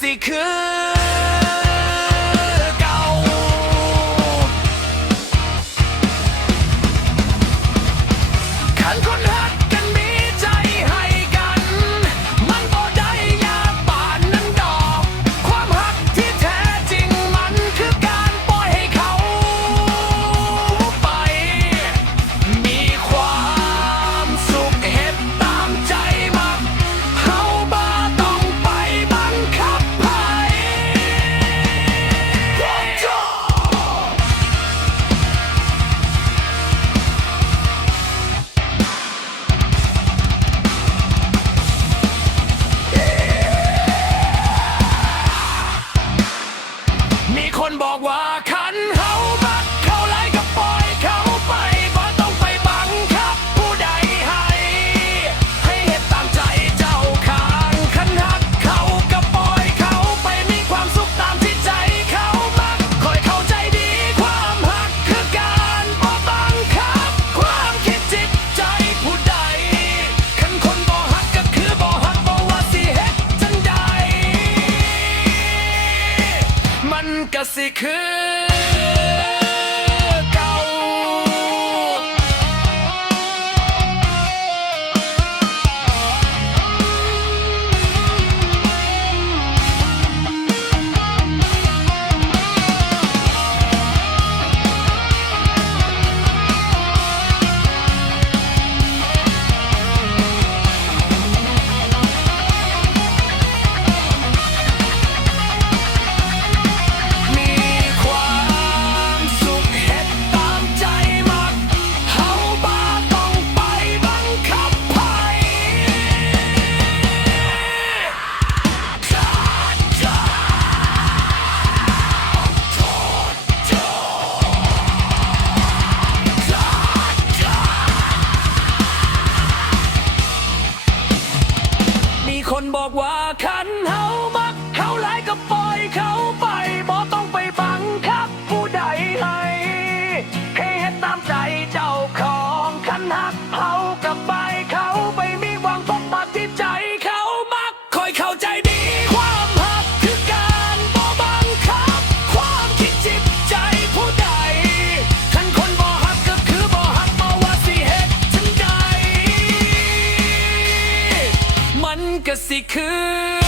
they could. Kasikoo! บอกว่าเขา It could.